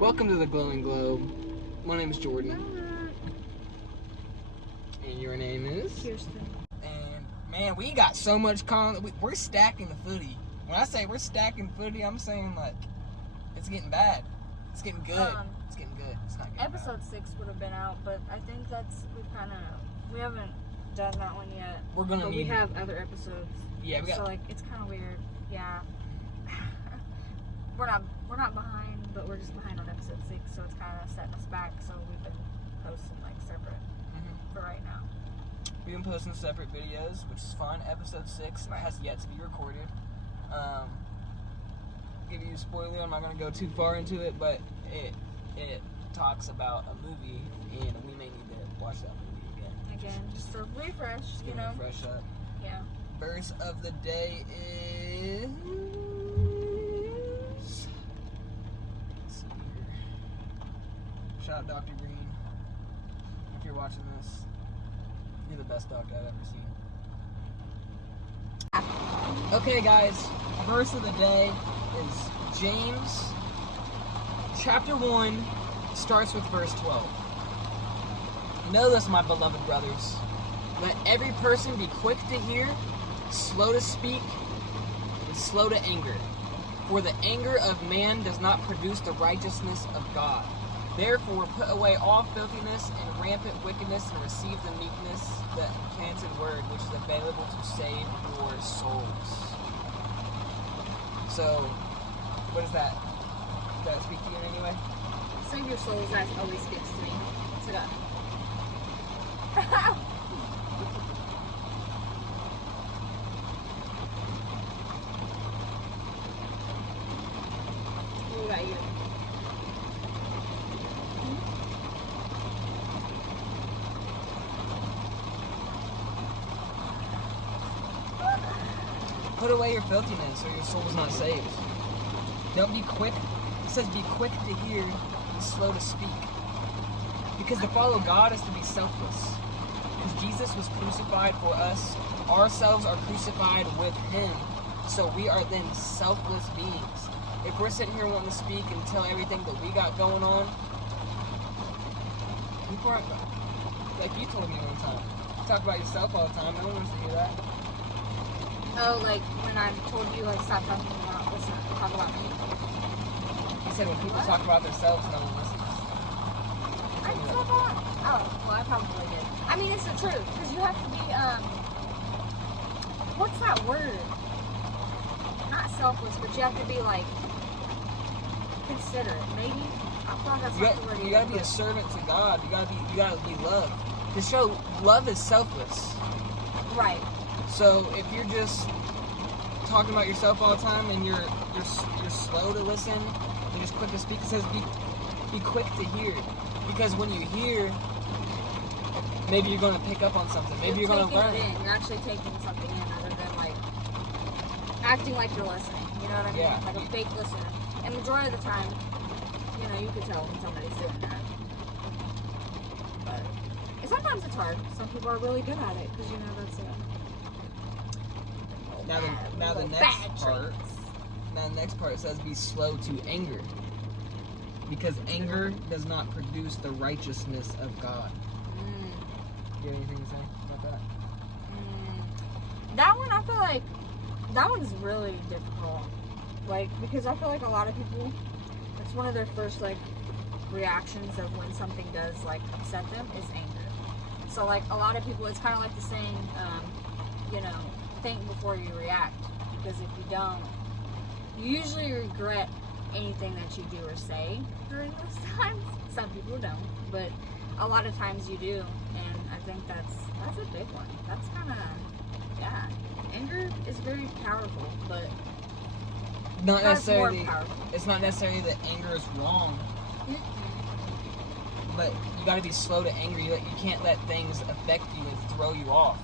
Welcome to the Glowing Globe. My name is Jordan. And your name is? Kierston. And man, we got so much content. We're stacking the footy. When I say we're stacking footy, I'm saying like it's getting bad. It's getting good. It's getting good. It's not getting Episode bad. 6 would have been out, but I think we haven't done that one yet. We're gonna but need. We have other episodes. Yeah, we got. So like it's kind of weird. Yeah. We're not behind, but we're just behind on episode 6, so it's kind of setting us back. So we've been posting like separate for right now. We've been posting separate videos, which is fun. Episode 6 has yet to be recorded. Give you a spoiler. I'm not gonna go too far into it, but it talks about a movie, and we may need to watch that movie again. Just for refresh, you know. Fresh up. Yeah. Verse of the day is. Let's see here. Shout out Dr. Green. If you're watching this, you're the best doctor I've ever seen. Okay, guys. Verse of the day is James chapter 1 starts with verse 12. Know this, my beloved brothers. Let every person be quick to hear, slow to speak, and slow to anger. For the anger of man does not produce the righteousness of God. Therefore, put away all filthiness and rampant wickedness and receive the meekness, the implanted word, which is available to save your souls. So, what is that? Does that speak to you in any way? Save your souls, that always speaks to me. Sit up. What about you? Put away your filthiness, or your soul is not saved. Don't be quick. It says be quick to hear and slow to speak. Because to follow God is to be selfless. Because Jesus was crucified for us. Ourselves are crucified with Him. So we are then selfless beings. If we're sitting here wanting to speak and tell everything that we got going on, people aren't, like you told me one time, you talk about yourself all the time. No one wants to hear that. Oh, like when I told you like stop talking about talk about me. You said when people talk about themselves, no one listens. I said that. Oh, well, I probably did. I mean, it's the truth because you have to be what's that word? Not selfless, but you have to be like considerate. Maybe I thought that's not the word. You gotta be a servant to God. You gotta be loved. To show love is selfless. Right. So if you're just talking about yourself all the time and you're slow to listen, you're just quick to speak, it says be quick to hear. Because when you hear, maybe you're gonna pick up on something. Maybe you're gonna learn. You're actually taking something in other than like acting like you're listening. You know what I mean? Yeah. Like a fake listener. And majority of the time, you know, you can tell when somebody's doing that. But sometimes it's hard. Some people are really good at it because you know that's Now the next part says be slow to anger. Because anger does not produce the righteousness of God. Do you have anything to say about that? That one, I feel like, that one's really difficult. Like, because I feel like a lot of people, it's one of their first, like, reactions of when something does, like, upset them is anger. So, like, a lot of people, it's kind of like the saying, you know, think before you react. Because if you don't, you usually regret anything that you do or say during those times. Some people don't, but a lot of times you do, and I think that's a big one. That's kind of, yeah, anger is very powerful, but Not necessarily. More powerful. It's not necessarily that anger is wrong, but you got to be slow to anger. You can't let things affect you and throw you off.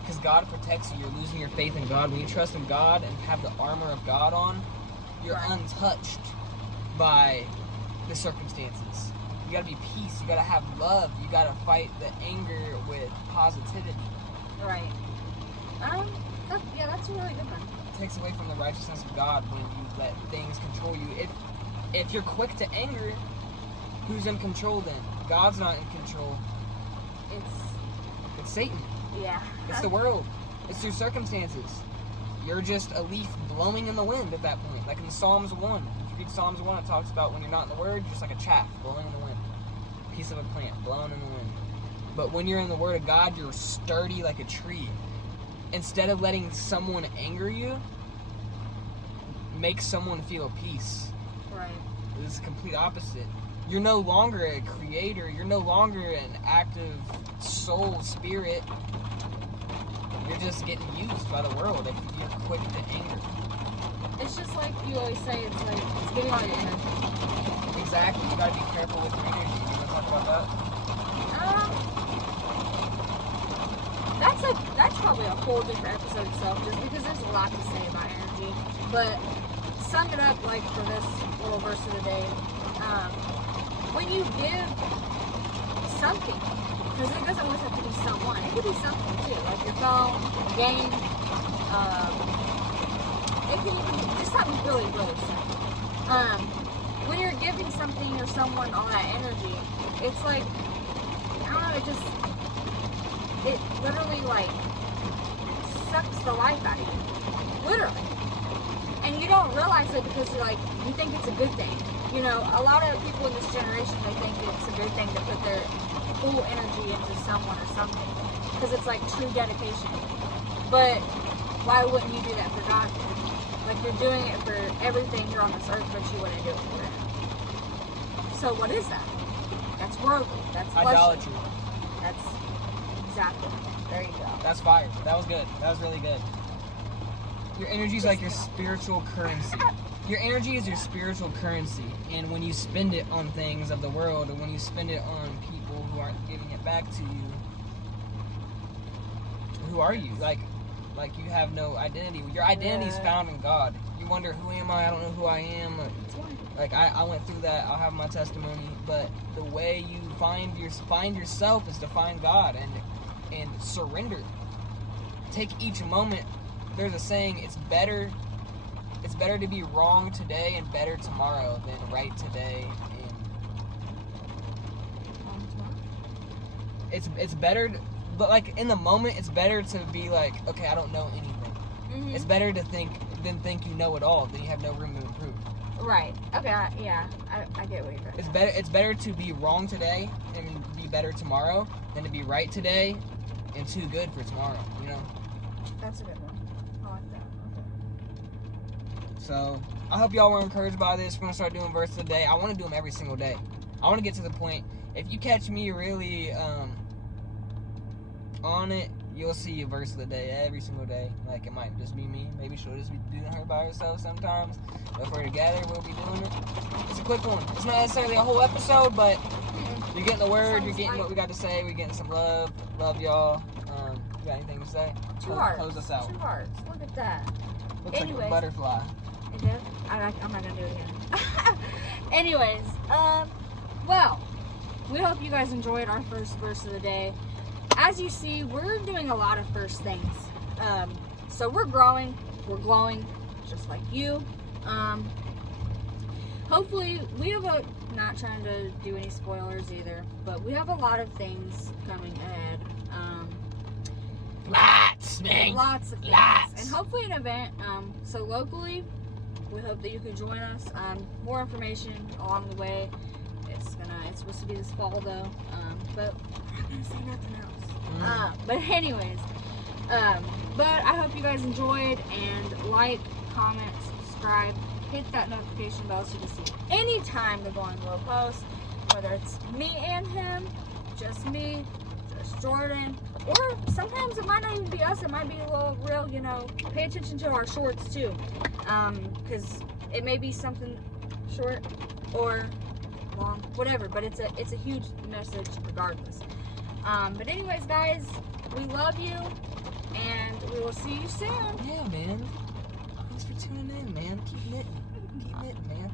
Because God protects you. You're losing your faith in God. When you trust in God and have the armor of God on, you're untouched by the circumstances. You gotta be peace. You gotta have love. You gotta fight the anger with positivity. Right. That's a really good one. It takes away from the righteousness of God when you let things control you. if you're quick to anger, who's in control then? God's not in control. It's Satan. Yeah. It's the world. It's your circumstances. You're just a leaf blowing in the wind at that point. Like in Psalms 1. If you read Psalms 1, it talks about when you're not in the Word, you're just like a chaff blowing in the wind. A piece of a plant blowing in the wind. But when you're in the Word of God, you're sturdy like a tree. Instead of letting someone anger you, make someone feel peace. Right. It's the complete opposite. You're no longer a creator. You're no longer an active soul, spirit. You're just getting used by the world if you're quick to anger. It's just like you always say, it's like, it's giving you energy. Exactly. You gotta be careful with your energy. You wanna talk about that? That's probably a whole different episode itself, just because there's a lot to say about energy. But sum it up, like, for this little verse of the day, when you give something, because it doesn't always have to be someone, it could be something too, like your phone, a game, it can even be just something really, really simple. When you're giving something or someone all that energy, it's like, I don't know, it literally, like, sucks the life out of you. Literally. And you don't realize it because you think it's a good thing. You know, a lot of people in this generation, they think it's a good thing to put their full energy into someone or something. Because it's like true dedication. But why wouldn't you do that for God? Like, you're doing it for everything here on this earth, but you wouldn't do it for Him. So what is that? That's worldly. That's fleshly. Idolatry. That's exactly. There you go. That's fire. That was good. That was really good. Your energy is like your spiritual currency. Your energy is your spiritual currency. And when you spend it on things of the world, or when you spend it on people who aren't giving it back to you, who are you? Like you have no identity. Your identity is found in God. You wonder, who am I? I don't know who I am. Like I went through that. I'll have my testimony. But the way you find yourself is to find God and surrender. Take each moment. There's a saying, it's better to be wrong today and better tomorrow than right today and it's better but like in the moment it's better to be like, okay, I don't know anything. Mm-hmm. It's better to think you know it all, then you have no room to improve. Right. Okay, yeah. I get what you're saying. It's better to be wrong today and be better tomorrow than to be right today and too good for tomorrow, you know? That's a good one. I like that. Okay. So, I hope y'all were encouraged by this. We're going to start doing verses a day. I want to do them every single day. I want to get to the point, if you catch me really on it, you'll see a verse of the day every single day. Like, it might just be me. Maybe she'll just be doing her by herself sometimes. But if we're together, we'll be doing it. It's a quick one. It's not necessarily a whole episode, but you're getting the word. You're getting what we got to say. We're getting some love. Love y'all. You got anything to say? Two hearts. Close us out. 2 hearts. Look at that. Looks like a butterfly. It did? I'm not going to do it again. Anyways, well, we hope you guys enjoyed our first verse of the day. As you see, we're doing a lot of first things. So we're growing, we're glowing, just like you. Hopefully, we have not trying to do any spoilers either, but we have a lot of things coming ahead. Lots, man. Lots of things. Lots. And hopefully an event. So locally, we hope that you can join us. More information along the way. It's supposed to be this fall though. But we're not gonna say nothing else. But anyways, but I hope you guys enjoyed, and like, comment, subscribe, hit that notification bell so you can see anytime the Going Will post, whether it's me and him, just me, just Jordan, or sometimes it might not even be us, it might be a little real, you know. Pay attention to our shorts too, because it may be something short or long, whatever, but it's a huge message regardless. But anyways, guys, we love you, and we will see you soon. Yeah, man. Thanks for tuning in, man. Keep knitting, man.